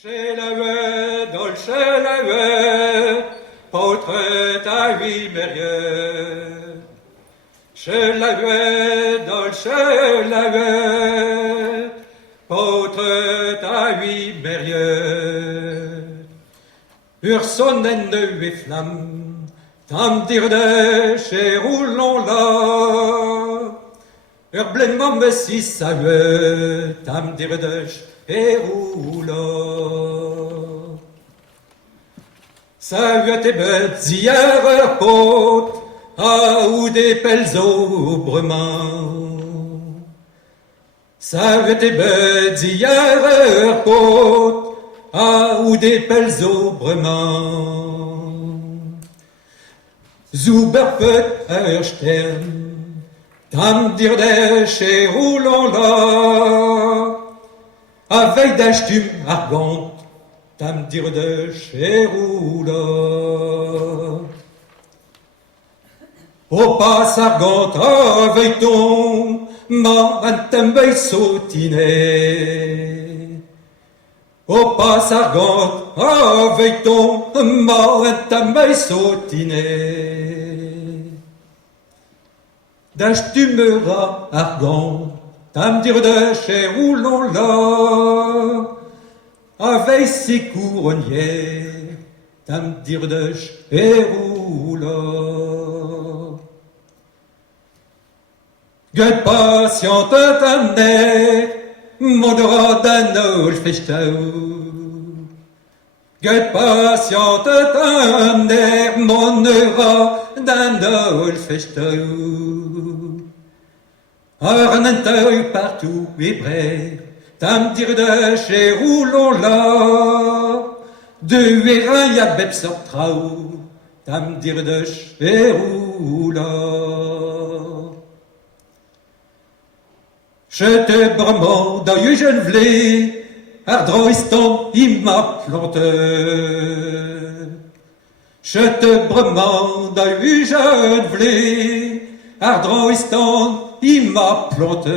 Shelave, dol shelave, potre ta vi merje. Shelave, dol shelave, potre ta vi merje. Ursonen de flam, tam dirde chez roulon la. Urblemment me si saveux, tam dirde et roulant. Salut tes bêtes hier potes, à ou des pelles aubrement. Salut tes bêtes hier potes, à ou des pelles aubrement. Zuberpet Stern, tam dirde chez roulant là. Avec d'achtum argante, tam dire de chéroula. Au pas argante, avec ton, ma antembe sautiné. Au pas argante, avec ton, ma antembe sautiné. D'achtumera argante, tam dire de chez roulon là, avec ses couronniers, tam dire de chez roulon. Gueule patiente t'année, mon droit d'un ol festau. Gueule patiente t'année, mon droit d'un ol festau. Arnenteuil partout et brère, tam dire de chez roulon là, de hérin ya beb sortrau, tam dire de chez roulon. Je te brement dans une jeune vlé, ardroistant il m'a planté. Je te brement dans une jeune vlé, ardroistant il m'a planté.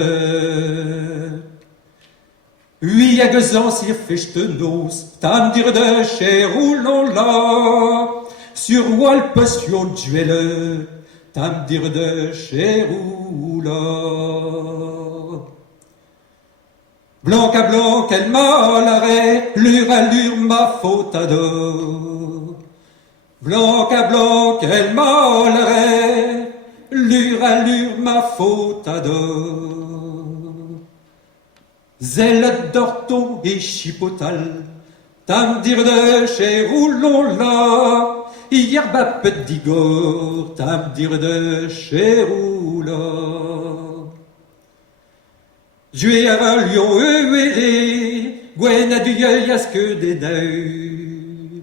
Oui, y'a 2 ans, s'il fait nos, tam dire de chez roulon là, sur Walp passion duelle, tam dire de chez roulon. Blanc à blanc, elle m'a l'arrêt, lure à lure, ma faute à dos. Blanc à blanc, elle m'a l'arrêt, lure à lure, ma faute à dos. Zèle d'orton et chipotal, tam dire de chez roulon là, hier bas petit gore, tam dire de chez roulon. Jouer à un lion euéré, gwen à du yeuil à ce que des nœuds.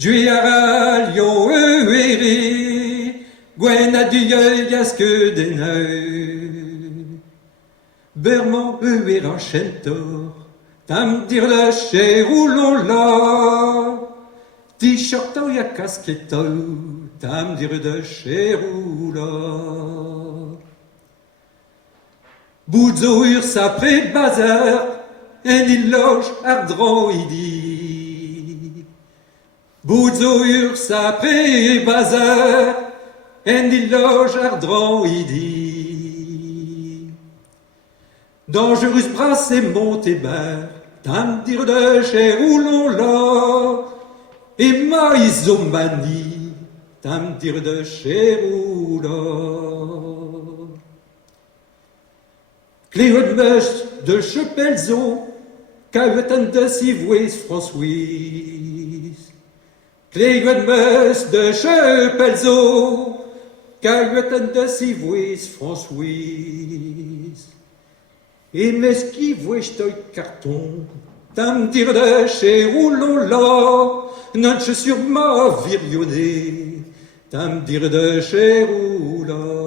Jouer à un lion euéré, gwen a du yeuil à ce que des nœuds. Berman euer un chentor, tam dire de chez roulon là. T-shirt ya casquette, tam dire de chez roulon. Boudzo ur sapre bazar, en il loge ardroidi. Boudzo ur sapre bazar, en il loge ardroidi. Dangerus brasse et montébar, tam dire de chez roulon là. Et maïsomanie, tam dire de chez roulon. Cléod meus de Chepelzo, cahuetan de Sivouis Françoise. Cléod meus de Chepelzo, cahuetan de Sivouis Françoise. Et mes qui voient carton, tam dire de chez roulon là, non je sur ma virionné, tam dire de chez roulon.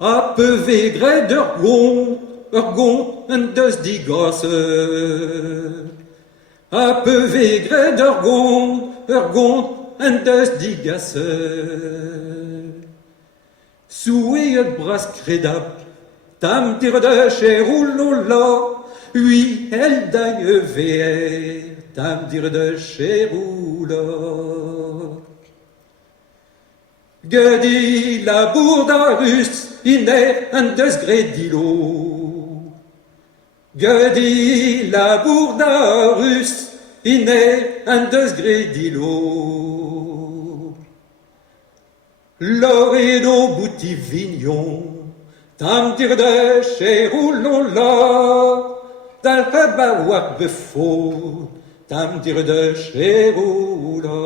A peu végre d'urgont, un deus digosse. A peu végre d'urgont, un deus digasse. Soué bras credap, tam dire de chez roulon là, oui, elle dagne vers, tam dire de cheroula. Gedi la bourdarus, iner un desgredilo. Gedi la bourdarus, iner un desgredilo. L'oredo boutivignon, tam dire de cheroula. Dal babawak befo, tam dire de cheroula.